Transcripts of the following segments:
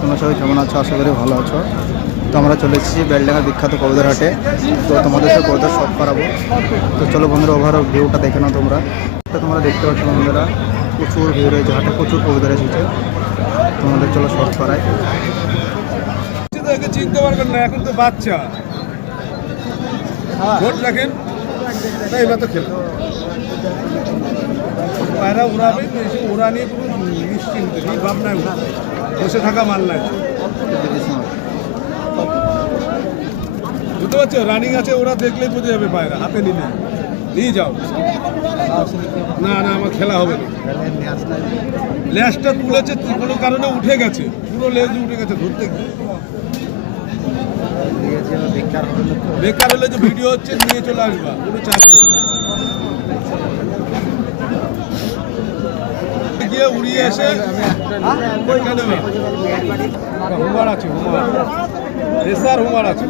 তোমরা সবাই কেমন আছো? আশা করি ভালো আছো। তো আমরা চলে এসেছি বেলডাঙ্গার বিখ্যাত কবুতর হাটে। তো তোমাদের সাথে কবুতর শপ করাবো। তো চলো বন্ধুরা, ওভারঅল ভিউটা দেখে নাও তোমরা। তো তোমরা দেখতে পাচ্ছ বন্ধুরা, প্রচুর ভিউ রয়েছে হাটে, প্রচুর কবুতর এসেছে। তোমাদের চলো শপ করাই। চিনতে পারবেন না, এখন তো বাচ্চা। ভোট রাখেন তাই এবার তো খেলো পায়রা উড়াবে, এসে ওরা নিয়ে পুরো নিশ্চিন্তে ভাবনায় বসে থাকা মাল নাই। বুঝতে পারছো, রানিং আছে, ওরা দেখলেই বুঝে যাবে পায়রা হাতে নিয়ে যাও। না না, আমার খেলা হবে না। লেজটা তুলেছে কোনো কারণে, উঠে গেছে, পুরো লেজ উঠে গেছে। ধরতে বেকার হলে যে ভিডিও হচ্ছে, নিয়ে চলে আসবা, কোনো চাপ নেই। গিয়ে উড়িয়ে এসে হুমার আছে, রেসার হুমার আছে।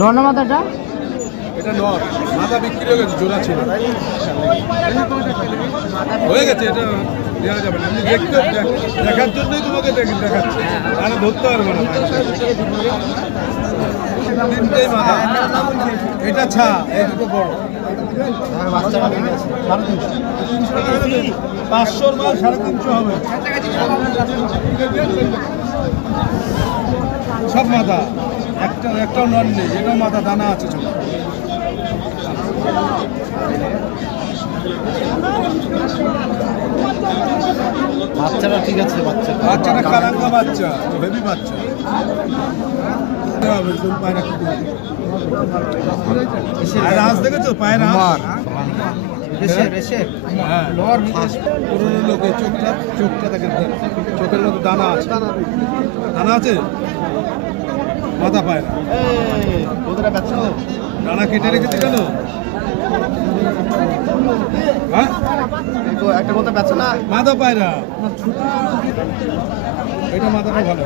নর্না মাথাটা এটা নর মাথা বিক্রি হয়ে গেছে, জোড়া ছিল হয়ে গেছে। এটা দেওয়া যাবে না, আমি দেখার জন্যই তোমাকে দেখাচ্ছি, তাহলে ধরতে পারবো না। তিনটেই মাথা, এটা ছা, এই দুটো বড়। 500 মাল 350 হবে সব মাথা। একটাও নন নেই, এটাও মাথা দানা আছে। ছোট বাচ্চারা ঠিক আছে, বাচ্চাটা কালাঙ্গা বাচ্চা, হেভি বাচ্চা। পায়রা হাঁস দেখেছো? পায়রা পুরোনো লোকের চোখটা দেখেন, চোখের মধ্যে দানা আছে, দানা আছে। মাথা পায়রা দানা কেটে রেখেছে কেন? হ্যাঁ, একটা কথা বেচো না, মাথা পায়রা। এটা মাথাটা ভালো,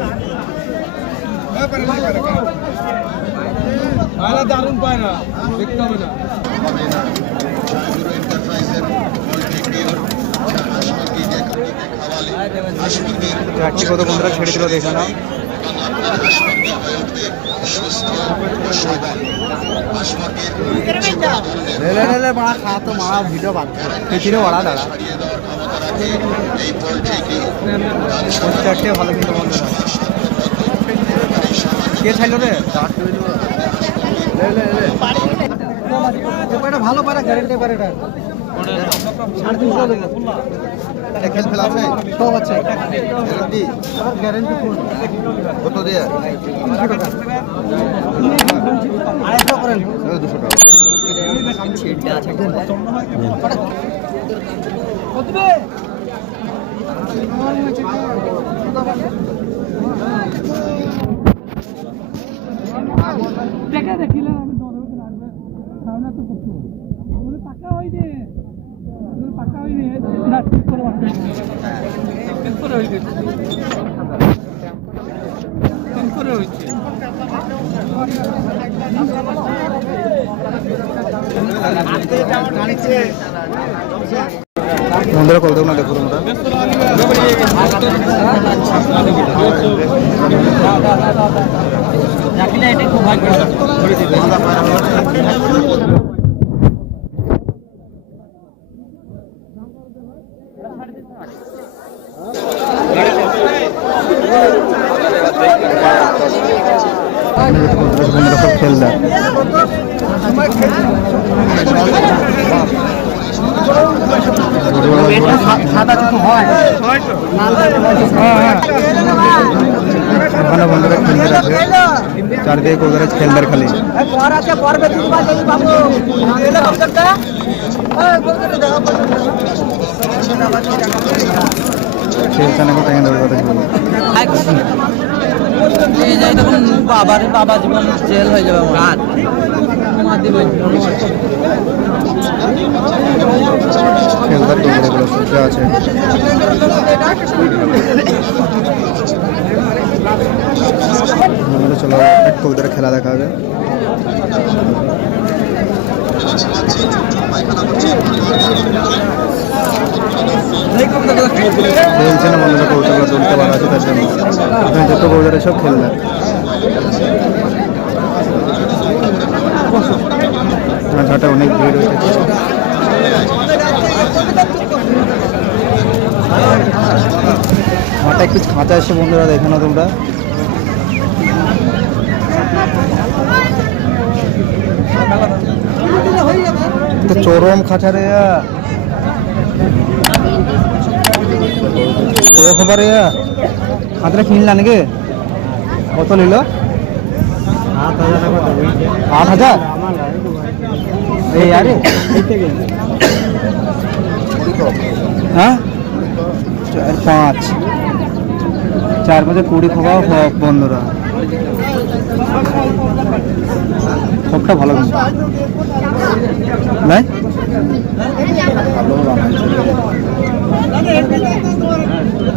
পায়রা দারুণ পায়রা, দেখতে হবে না। চারটি কত বন্ধুরা ছেড়ে দিল, দেখে না। মারা খা তো, মারা ভিডিও বাড়ছে ওরা দাঁড়া। চারটে ভালো কিন্তু বন্ধুরা। কে ছাইল রে? ভালো পারে, গ্যারেন্টি পারে। খেল ফেলা আছে, সব আছে, গ্যারেন্টি কত দিয়ে? 300 টাকা। আড়াইশো করেন, 200 টাকা। দেখা দেখিলে আমি ধারণা তো করতে পাকা হয়নি, পাকা হয়নি না, ঠিক করে হয়েছে, হয়েছে। বন্ধুরা কল দেবো না, দেখো তোমরা। সব খেলদার বন্ধুরা খেলতে আছে, চারদিকে কবুতরের খেলদার খালি। খেলছে না, কোথায় ধরে কথা বলবো। তখন বাবা জীবন জেল হয়ে যাবে। খেলদার কবুতরগুলো সূর্য আছে। চলো এক কবুতরের খেলা দেখা হবে। খেলছে না বন্ধুরা, কবুতরগুলো তুলতে পারা আছে তার জন্য যত কবুতরে সব খেলবে। ঘাটে অনেক ভিড় হয়েছে। ঘাটে একটু খাঁচা এসে বন্ধুরা দেখে না তোমরা, তো চরম খাঁচা রে ও খবর খাঁচা কিনলা নাকি? কত নিল? 8,000। এই আরে হ্যাঁ 4-5 4-5 20 খোকা বন্ধুরা, সবটা ভালো কিন্তু নাই।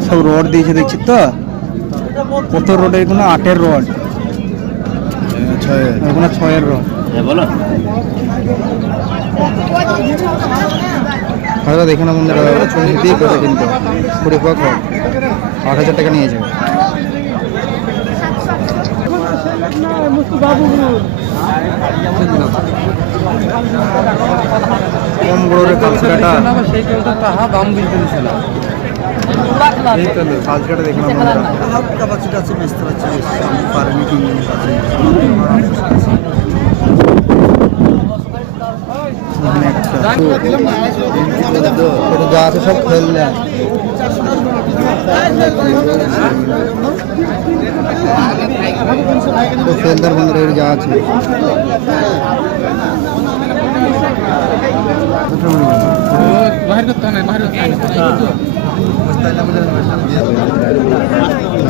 সব রড দিয়েছে দেখছি তো, কত রড? এগুলো 8-এর রড, এগুলো 6-এর রড। হয়তো দেখে না বন্ধুরা, নিতেই করে কিন্তু 20 খোকা 8,000 টাকা নিয়ে যাবে। কম বড় কালচিরাটা, কালচিরাটা দেখে না বন্ধুরা, যা আছে সব খেললে ফেলদার বন্ধুরা, এর যা আছে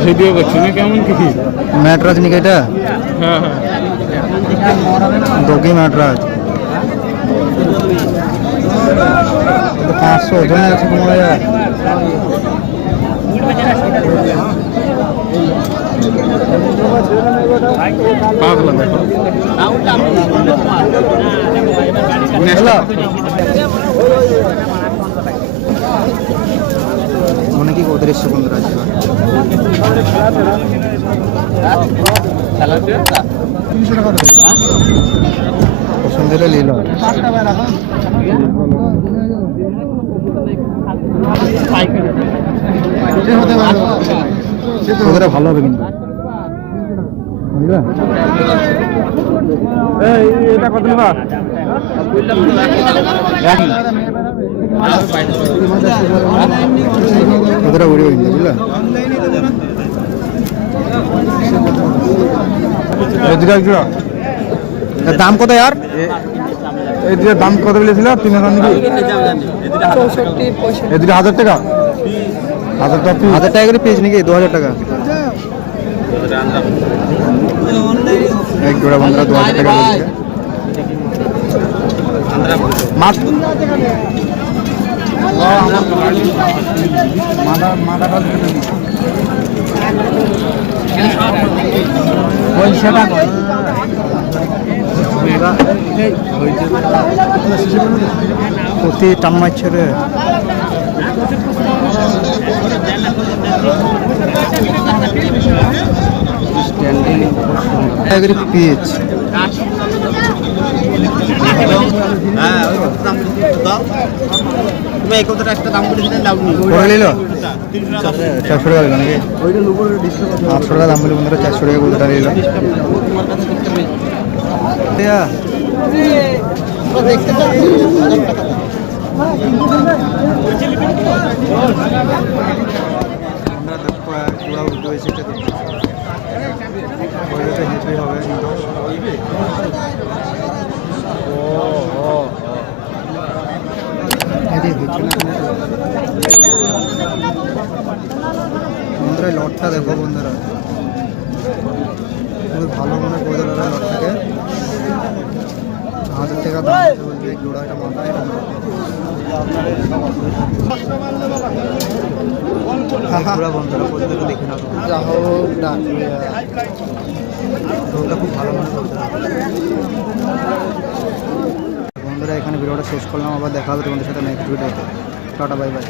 ভিডিও করছি না কেমন কি ম্যাটরাজ নাকি এটা? হ্যাঁ দোকি ম্যাটরাজ 500 ওজনে আছে তোমার। অনেকই কবুতর এসছে বন্ধুরা আজকে। পছন্দ হলে নিল। কবুতরটা ভালো হবে কিন্তু, বুঝলে? এটা কত নেবা? কতটা উড়ে কিন্তু, বুঝলে? দাম কত यार? এই যে দাম কত বলেছিল? 3,000 নাকি? এই দুটো 1,000 টাকা, 1,000 টাকা করে পিস নাকি? 2,000 টাকা এক জোড়া বন্ধুরা, 2,000 টাকা বলছে। মাছ প্রতি টান মারছে রে। পিচ করে নিল 400 টাকা নাকি? 800 টাকা দাম বলে বন্ধুরা 400 টাকা কতটা নিল। বন্ধুরা লটটা দেখো বন্ধুরা, খুবই ভালো মনে করে লটটাকে 1,000 টাকা দাম বলছে জোড়া। এটা মাথায় বন্ধুরা বন্ধুরা দেখে না যা হোক গরুটা খুব ভালো মানে কবুতর। বন্ধুরা এখানে ভিডিওটা শেষ করলাম, আবার দেখা হবে তোমাদের সাথে নেক্সট ভিডিওতে। Tata bye bye.